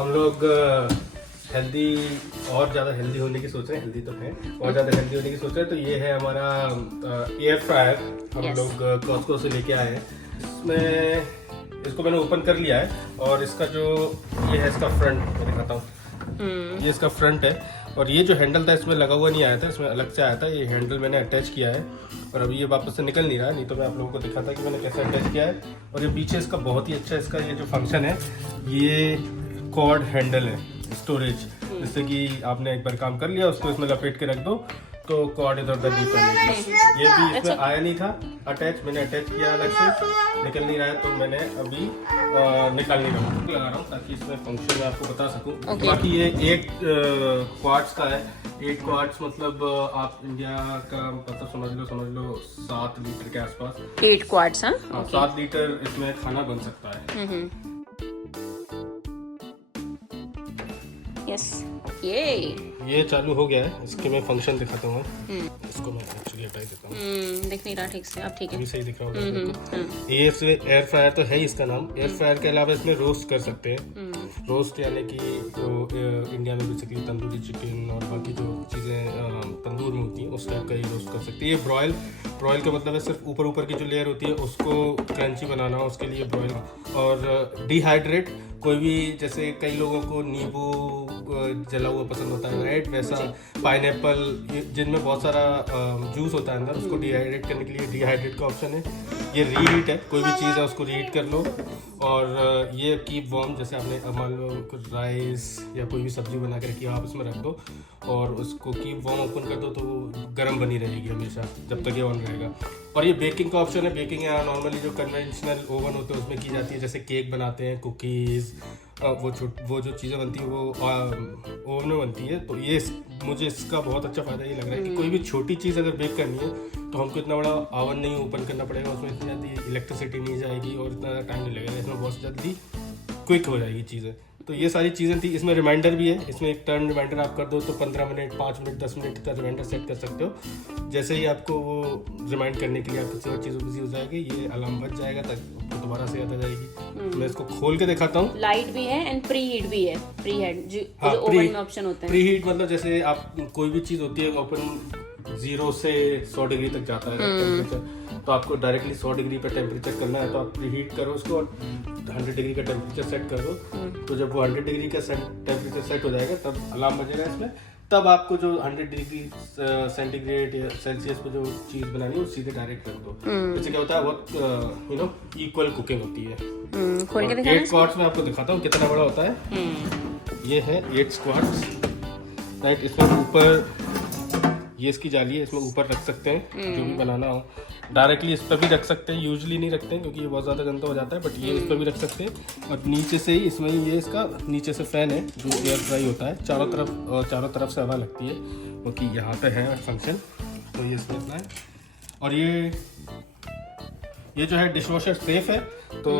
हम लोग हेल्दी और ज़्यादा हेल्दी होने की सोच रहे हैं, हेल्दी तो है और ज़्यादा हेल्दी होने की सोच रहे हैं। तो ये है हमारा एयर फ्रायर, हम लोग कॉस्को से लेके आए हैं। इसमें इसको मैंने ओपन कर लिया है और इसका जो ये है इसका फ्रंट, मैं दिखाता हूँ। ये इसका फ्रंट है और ये जो हैंडल था इसमें लगा हुआ नहीं आया था, इसमें अलग से आया था। ये हैंडल मैंने अटैच किया है और अभी ये वापस से निकल नहीं रहा, नहीं तो मैं आप लोगों को दिखाता कि मैंने कैसे अटैच किया है। और ये पीछे इसका बहुत ही अच्छा इसका ये जो फंक्शन है, ये कॉर्ड हैंडल है, स्टोरेज, जिससे कि आपने एक बार काम कर लिया उसको इसमें लपेट के रख दो तो कॉर्ड इधर उधर नहीं चलेगी। ये भी इसमें आया नहीं था अटैच, मैंने अटैच किया अलग से, निकल नहीं रहा है तो मैंने अभी निकाल नहीं रहा लगा रहा हूँ ताकि इसमें फंक्शन में आपको बता सकूँ। बाकी ये 8 क्वार्ट्स का है। 8 क्वार्ट्स मतलब आप इंडिया का मतलब समझ लो 7 लीटर के आसपास। 8 क्वार्ट्स, हाँ, 7 लीटर इसमें खाना बन सकता है। यस, ये चालू हो गया है। इसके मैं फंक्शन दिखाता हूँ। इसको मैं एक्चुअली हटा देता हूँ। दिख नहीं रहा ठीक से, अब ठीक है, अभी सही दिख रहा होगा। ये एयर फ्रायर तो है ही इसका नाम। एयर फ्रायर के अलावा इसमें रोस्ट कर सकते हैं। रोस्ट यानी कि जो इंडिया में बेसिकली तंदूरी चिकन और बाकी जो चीज़ें तंदूर में होती हैं उस टाइप का ही रोस्ट कर सकते हैं। ये ब्रॉयल का मतलब है सिर्फ ऊपर की जो लेयर होती है उसको क्रंची बनाना, उसके लिए ब्रॉयल। और डिहाइड्रेट, कोई भी जैसे कई लोगों को नींबू जला हुआ पसंद होता है, राइट, वैसा पाइनएप्पल जिनमें बहुत सारा जूस होता है अंदर, उसको डिहाइड्रेट करने के लिए डिहाइड्रेट का ऑप्शन है। ये रीहीट है, कोई भी चीज़ है उसको रीहीट कर लो। और ये कीप वार्म, जैसे आपने मान लो कुछ राइस या कोई भी सब्जी बना के रखी है आप इसमें रख दो और उसको कीप वार्म ओपन कर दो तो वो गर्म बनी रहेगी हमेशा जब तक ये ऑन रहेगा। और ये बेकिंग का ऑप्शन है। बेकिंग यहाँ नॉर्मली जो कन्वेंशनल ओवन होते हैं उसमें की जाती है, जैसे केक बनाते हैं, कुकीज़, वो जो चीज़ें बनती है वो ओवन में बनती है। तो ये मुझे इसका बहुत अच्छा फ़ायदा ये लग रहा है कि कोई भी छोटी चीज़ अगर बेक करनी है तो हमको इतना बड़ा ओवन नहीं ओपन करना पड़ेगा, उसमें इतनी जल्दी इलेक्ट्रिसिटी नहीं जाएगी और इतना टाइम नहीं लगेगा, इसमें बहुत जल्दी क्विक हो जाएगी चीज़ें। तो ये सारी चीज़ें थी। इसमें रिमाइंडर भी है, इसमें एक टर्न रिमाइंडर आप कर दो तो 15 मिनट, 5 मिनट, 10 मिनट का रिमाइंडर सेट कर सकते हो। जैसे ही आपको वो रिमाइंड करने के लिए आप किसी और चीज़ बिजी हो जाएगी, ये अलार्म बज जाएगा तक आपको दोबारा से याद आ जाएगी। मैं इसको खोल के दिखाता हूँ। लाइट भी है एंड प्री हीट भी है। प्री हीट जो ओवन में ऑप्शन होता है। प्री हीट मतलब जैसे आप कोई भी चीज़ होती है ओपन 0 से 100 डिग्री तक जाता है टेम्परेचर, तो आपको डायरेक्टली 100 डिग्री पर टेम्परेचर करना है तो आप प्रीहीट करो उसको और 100 डिग्री का टेम्परेचर सेट कर दो। तो जब वो 100 डिग्री का टेम्परेचर सेट हो जाएगा तब अलार्म बजेगा इसमें। तब आपको जो 100 डिग्री सेंटीग्रेड या सेल्सियस पे जो चीज़ बनानी है वो सीधे डायरेक्ट कर दो। इससे क्या होता है, बहुत इक्वल कुकिंग होती है। खोल के दिखाना। 8 स्क्वाट्स में आपको दिखाता हूँ कितना बड़ा होता है। ये है 8 स्क्वाट्स, राइट। इसमें ऊपर ये इसकी जाली है, इसमें ऊपर रख सकते हैं जो भी बनाना हो। डायरेक्टली इस पर भी रख सकते हैं, यूजुअली नहीं रखते हैं क्योंकि ये बहुत ज़्यादा गंदा हो जाता है, बट ये इस पर भी रख सकते हैं। और नीचे से ही इसमें ये इसका नीचे से फैन है जो एयर फ्राई होता है, चारों तरफ से हवा लगती है क्योंकि यहाँ पे है फंक्शन। तो ये इसमें इतना है। और ये जो है डिश वॉशर सेफ है, तो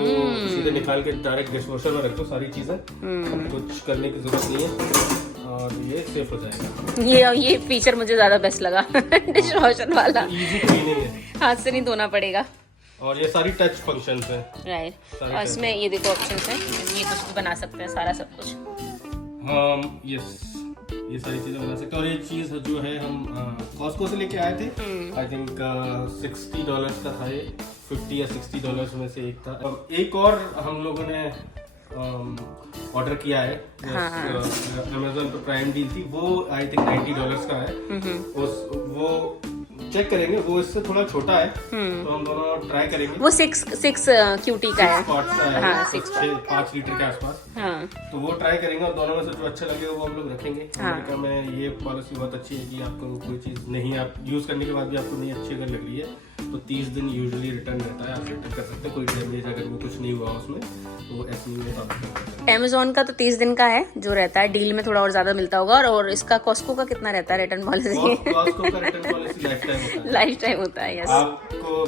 सीधे निकाल के डायरेक्ट डिश वॉशर में रख दो सारी चीज़ें, कुछ करने की जरूरत नहीं है और ये सेफ हो जाएगा। ये फीचर मुझे ज्यादा बेस्ट लगा डिश वॉशर वाला। इजी क्लीनिंग है, हाथ से नहीं धोना पड़ेगा। और ये सारी टच फंक्शंस हैं, राइट। और इसमें ये देखो ऑप्शंस हैं, ये कुछ भी बना सकते हैं, सारा सब कुछ। हाँ यस, ये सारी चीज़ें बना सकते हैं। और ये चीज़ जो है हम कॉस्को से लेके आए थे, आई थिंक $60 का था ये, 50 या $60 में से एक था। और एक और हम लोगों ने ऑर्डर किया है, अमेज़न पर प्राइम डील थी, वो आई थिंक $90 का है। वो चेक करेंगे, वो इससे थोड़ा छोटा है तो हम दोनों ट्राई करेंगे। वो 6 क्यूटी का है, 5 लीटर के आसपास। हाँ। तो वो ट्राई करेंगे और दोनों में से जो अच्छा लगेगा वो हम लोग रखेंगे। अमेरिका में ये पॉलिसी बहुत अच्छी है कि आपको कोई चीज़ नहीं, आप यूज़ करने के बाद भी आपको नहीं अच्छी अगर लग रही है तो 30 दिन यूजुअली रिटर्न रहता है, आप रिटर्न कर सकते हैं। कोई डैमेज अगर वो कुछ नहीं हुआ उसमें तो वो ऐसे नहीं होता। अमेज़न का तो 30 दिन का है जो रहता है, डील में थोड़ा और ज्यादा मिलता होगा। और इसका कॉस्को का कितना रहता है रिटर्न पॉलिसी? कॉस्को का रिटर्न पॉलिसी लाइफ टाइम होता है। यस, आपको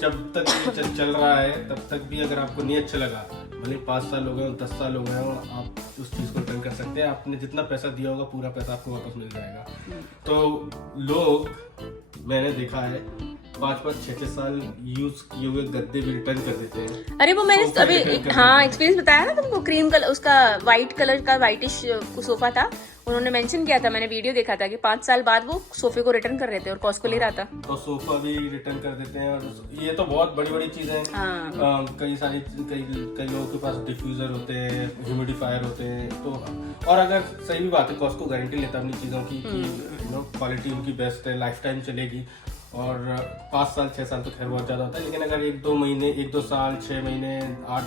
जब तक ये चल रहा है तब तक भी अगर आपको नहीं अच्छा लगा, भले 5 साल हो गए 10 साल हो गए हो, आप उस चीज़ को रिटर्न कर सकते हैं। आपने जितना पैसा दिया होगा पूरा पैसा आपको वापस मिल जाएगा। तो लोग, मैंने देखा है 5-5, 6-6 साल यूज किए हुए गद्दे भी रिटर्न कर देते हैं। अरे वो मैंने सोफे अभी return कर हाँ देते एक्सपीरियंस बताया ना तुमको, क्रीम कलर उसका व्हाइट कलर का व्हाइटिश सोफा था, उन्होंने मेंशन किया था, मैंने वीडियो देखा था कि 5 साल बाद वो सोफे को रिटर्न कर रहे थे और कॉस्को ले रहा था। तो सोफा भी रिटर्न कर देते हैं। और ये तो बहुत बड़ी बड़ी चीजें हैं। हाँ। कई लोगों के पास डिफ्यूजर होते हैं, ह्यूमिडिफायर होते हैं। तो और अगर सही भी बात है, कॉस्को गारंटी लेता है अपनी चीज़ों की कि क्वालिटी उनकी बेस्ट है, लाइफ टाइम चलेगी। और 5 साल 6 साल तो खैर बहुत ज़्यादा होता है, लेकिन अगर 1-2 महीने, 1-2 साल, 6 महीने, 8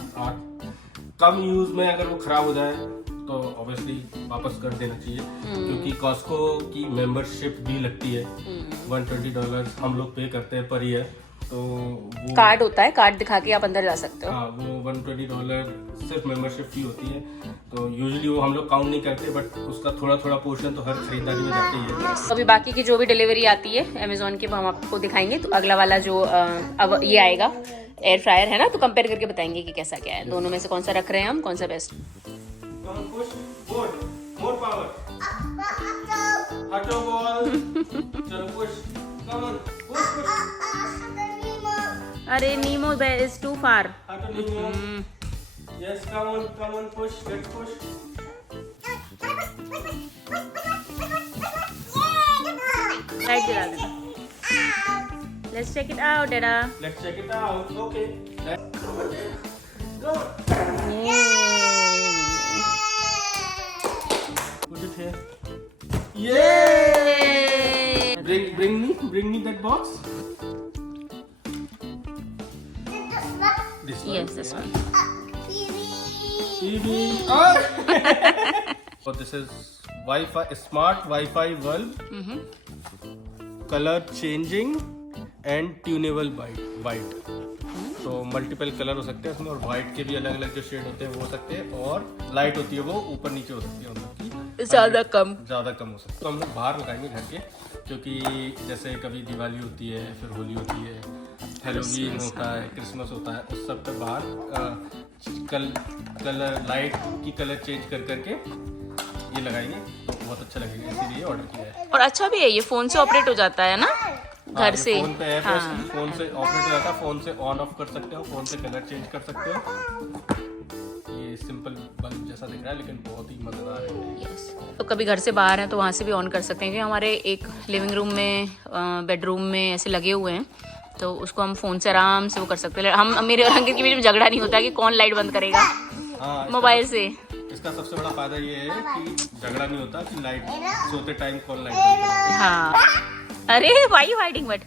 कम यूज़ में अगर वो ख़राब हो जाए तो ऑब्वियसली वापस कर देना चाहिए। क्योंकि कॉस्को की मेंबरशिप भी लगती है, $120 हम लोग पे करते हैं पर ईयर। तो वो कार्ड होता है, कार्ड दिखा के आप अंदर जा सकते हो। हाँ, वो $120 सिर्फ मेंबरशिप फी होती है। तो यूजुअली वो हम लोग काउंट नहीं करते, बट उसका थोड़ा थोड़ा पोर्शन तो हर खरीदारी में जाती है। अभी बाकी की जो भी डिलीवरी आती है अमेजोन की वो हम आपको दिखाएंगे। तो अगला वाला जो अब ये आएगा एयर फ्रायर है ना, तो कंपेयर करके बताएंगे कि कैसा क्या है, दोनों में से कौन सा रख रहे हैं हम, कौन सा बेस्ट। More power. हटो बॉल। चलो पुश। Come on. Push. अरे नीमो इज टू फार। हटो नीमो। Yes, come on, push. Let's push. Light गिरा देना। Let's check it out, Dada. Let's check it out. Okay. Go. Put it here. Yay! Bring me that box. This one. Yes, this one. TV. Oh! So this is Wi-Fi, smart Wi-Fi bulb. Color changing and tunable white. तो multiple colour हो सकते हैं इसमें, और white के भी अलग अलग जो शेड होते हैं वो हो सकते हैं, और लाइट होती है वो ऊपर नीचे हो सकती है, उनकी ज्यादा कम हो सकती है। तो हम लोग बाहर लगाएंगे घर के, क्योंकि जैसे कभी दिवाली होती है, फिर होली होती है, हैलोवीन होता है, क्रिसमस होता है, उस सब पे बाहर कलर लाइट की कलर चेंज कर करके ये लगाएंगे तो बहुत अच्छा लगेगा, इसीलिए ऑर्डर किया है। और अच्छा भी है, ये फोन से ऑपरेट हो जाता है ना घर से। फोन पे है, फोन से ऑपरेट हो जाता है, फोन से ऑन ऑफ कर सकते हो, फोन से कलर चेंज कर सकते हो। ये सिंपल बल्ब जैसा दिख रहा है लेकिन बहुत ही मजेदार है। यस, तो कभी घर से बाहर हैं तो वहाँ से भी ऑन कर सकते हैं, क्योंकि हमारे एक लिविंग रूम में, बेडरूम में ऐसे लगे हुए हैं, तो उसको हम फोन से आराम से वो कर सकते हैं। हम मेरे और अंकित के बीच में झगड़ा नहीं होता कि कौन लाइट बंद करेगा मोबाइल से। इसका सबसे बड़ा फायदा ये है कि झगड़ा नहीं होता कि लाइट सोते टाइम कौन लाइट बंद करेगा। हाँ, अरे वाई हाइडिंग बट,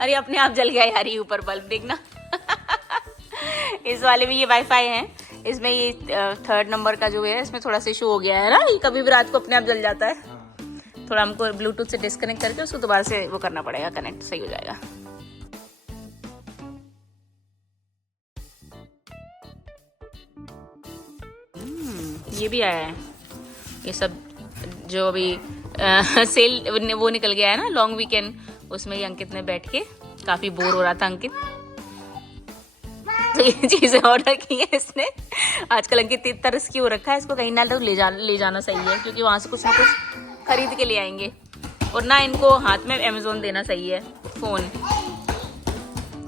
अरे अपने आप जल गया यार ये ऊपर बल्ब, देखना। इस वाले में ये वाईफाई है, इसमें ये 3rd नंबर का जो है इसमें थोड़ा सा इशू हो गया है ना, ये कभी भी रात को अपने आप जल जाता है। थोड़ा हमको ब्लूटूथ से डिस्कनेक्ट करके उसको दोबारा से वो करना पड़ेगा, कनेक्ट सही हो जाएगा। ये भी आया है, ये सब जो अभी सेल वो निकल गया है ना, लॉन्ग वीकेंड, उसमें ही अंकित ने बैठ के, काफी बोर हो रहा था अंकित, तो ये चीजें ऑर्डर की है इसने। आजकल अंकित इतना रिस्की हो रखा है, इसको कहीं ना तो ले जाना सही है, क्योंकि वहां से कुछ ना कुछ खरीद के ले आएंगे, और ना इनको हाथ में अमेजोन देना सही है फोन,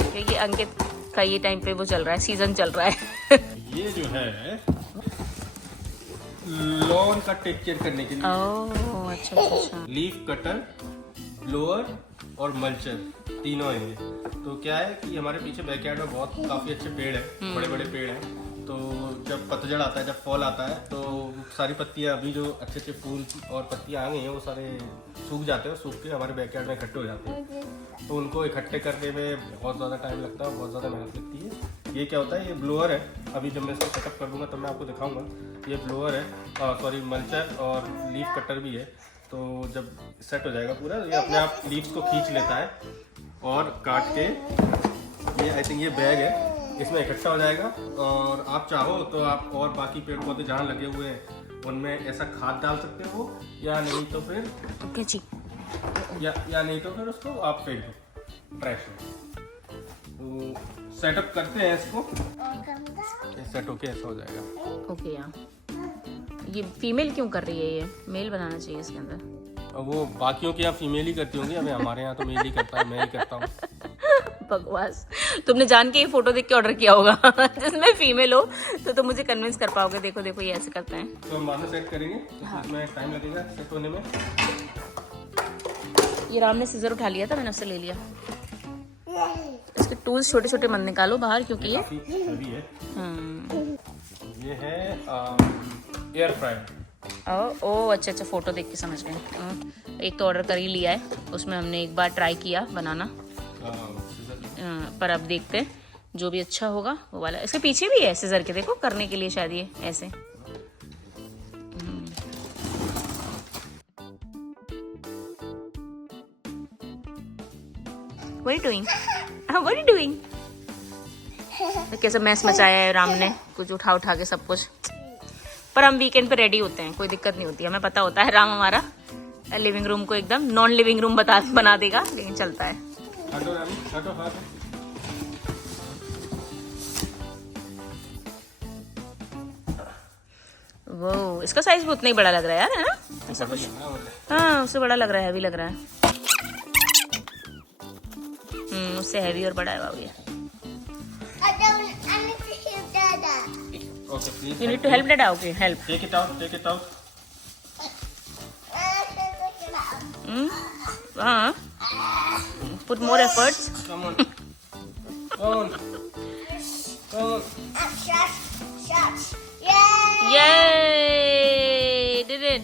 क्योंकि अंकित का ये टाइम पे वो चल रहा है, सीजन चल रहा है। ये जो है लॉन का टेक केयर करने के लिए। ओह अच्छा। लीफ कटर, ब्लोअर और मल्चर तीनों है। तो क्या है कि हमारे पीछे बैकयार्ड में काफी अच्छे पेड़ है, बड़े बड़े पेड़ हैं। तो जब पतझड़ आता है, जब फॉल आता है, तो सारी पत्तियां, अभी जो अच्छे अच्छे फूल और पत्तियां आ गई हैं वो सारे सूख जाते हैं, सूख के हमारे बैकयार्ड में इकट्ठे हो जाते हैं। तो उनको इकट्ठे करने में बहुत ज़्यादा टाइम लगता है, बहुत ज़्यादा मेहनत लगती है। ये क्या होता है, ये ब्लोअर है, अभी जब मैं इसको सेटअप कर दूंगा तब मैं आपको दिखाऊंगा। ये ब्लोअर है, सॉरी मल्चर और लीफ कटर भी है। तो जब सेट हो जाएगा पूरा, ये अपने आप लीव्स को खींच लेता है और काट के, ये आई थिंक ये बैग है, इसमें इकट्ठा हो जाएगा। और आप चाहो तो आप और बाकी पेड़ पौधे जहाँ लगे हुए हैं उनमें ऐसा खाद डाल सकते हो, या नहीं तो फिर या नहीं तो फिर उसको आप फेंक दो ट्रैश में। तो सेटअप करते हैं इसको, सेट होके ऐसा हो जाएगा। ओके यार, ये फीमेल क्यों कर रही है, ये मेल बनाना चाहिए इसके अंदर। वो बाकियों के यहाँ फीमेल ही करती होंगी, हमें हमारे यहाँ तो मेल ही करता है, मैं ही करता हूँ। बकवास। तुमने जान के ये फोटो देख के ऑर्डर किया होगा जिसमें फीमेल हो तो तुम मुझे कन्विंस कर पाओगे। देखो देखो ये ऐसे करते हैं। तो हम बाद में सेट करेंगे, इसमें टाइम लगेगा सेट होने में। ये राम ने सीजर उठा लिया था, मैंने उससे ले लिया। इसके टूल्स छोटे छोटे मत निकालो बाहर क्योंकि ये काफी हेवी है। ये है एयर फ्रायर। ओ अच्छा, फोटो देख के समझ गए। एक तो ऑर्डर कर ही लिया है, उसमें हमने एक बार ट्राई किया बनाना, पर अब देखते हैं जो भी अच्छा होगा वो वाला। इसके पीछे भी है सीजर के, देखो करने के लिए शायद ये ऐसे। What are you doing? What are you doing? कैसे मैस मचाया है राम ने, कुछ उठा उठा के सब कुछ। पर हम वीकेंड पे रेडी होते हैं, कोई दिक्कत नहीं होती, हमें पता होता है राम हमारा लिविंग रूम को एकदम नॉन लिविंग रूम बना देगा, लेकिन चलता है। वो इसका साइज भी उतना ही बड़ा लग रहा है यार, है ना ऐसा कुछ? हाँ उससे बड़ा लग रहा है, हैवी लग रहा है। उससे हैवी और बड़ा है बाबू ये। You need to help Dada. Okay, help. Take it out. Take it out. Put more efforts. Come on. Come on. Come on. Yay! Did it?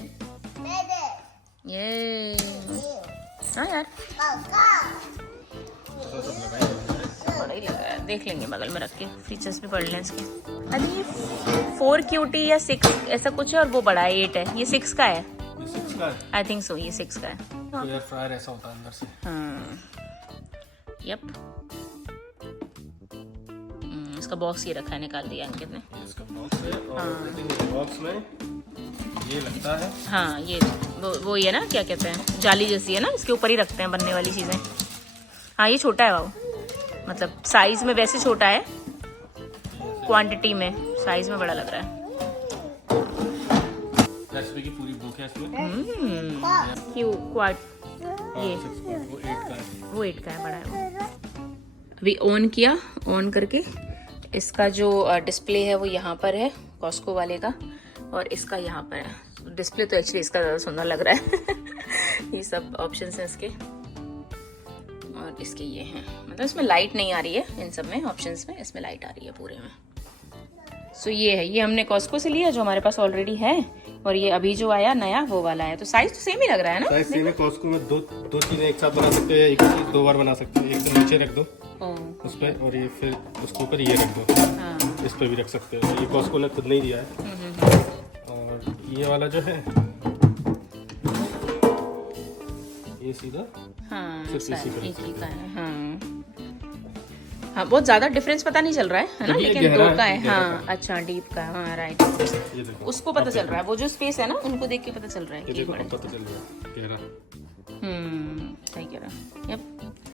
Yay! हाँ यार बड़ा ही लगा है, देख लेंगे बगल में रख के, फीचर्स भी पढ़ लें इसके। अरे ये 4 QT या 6 ऐसा कुछ है, और वो बड़ा है 8 है, ये 6 का है। ये 6 का है? आई थिंक सो, ये 6 का है। तो एयर फ्रायर ऐसा होता है अंदर से। हाँ यप। इसका बॉक्स ये रखा है, निकाल दिया अंकित ने। इसका बॉक्स है, और बॉक्स में ये लगता है। हाँ ये वो ये ना क्या कहते हैं, जाली जैसी है ना, इसके ऊपर ही रखते हैं बनने वाली चीजें। हाँ ये छोटा है बाबू, मतलब साइज में वैसे छोटा है, क्वांटिटी में साइज में बड़ा लग रहा है। रेसिपी की पूरी बुक है इसमें। क्यों क्वाड ये वो 8 का है। वो 8 का है, बड़ा है वो। अभी ऑन किया, ऑन करके इसका जो डिस्प्ले है वो यहाँ पर है कॉस्को वाले का, और इसका यहाँ पर है डिस्प्ले। तो एक्चुअली इसका ज़्यादा सुंदर लग रहा है ये सब ऑप्शंस हैं इसके, और इसके ये हैं, मतलब इसमें लाइट नहीं आ रही है इन सब में ऑप्शंस में, इसमें लाइट आ रही है पूरे में। सो ये है, ये हमने कॉस्को से लिया जो हमारे पास ऑलरेडी है, और ये अभी जो आया नया वो वाला है। तो साइज तो सेम ही लग रहा है ना? साइज सेम है। कॉस्को में दो चीजें एक साथ बना सकते हैं, एक चीज 2 बार बना सकते हैं। एक तो नीचे रख दो उस पे, और ये फिर उसके ऊपर ये रख दो। हाँ। इस पे भी रख सकते हो। ये कॉस्को ने खुद नहीं दिया है। और ये वाला जो है ये सीधा हाँ सिर्फ इसी पे एक ही का है। हाँ हाँ बहुत ज्यादा डिफरेंस पता नहीं चल रहा है ना, ये लेकिन गहरा 2 का है। गहरा हाँ अच्छा डीप का है, हाँ राइट। ये देखो, उसको पता चल रहा है, वो जो स्पेस है ना उनको देख के पता चल रहा है ये कि देखो बड़ा। अब पता चल रहा है गहरा। सही कह रहा। यप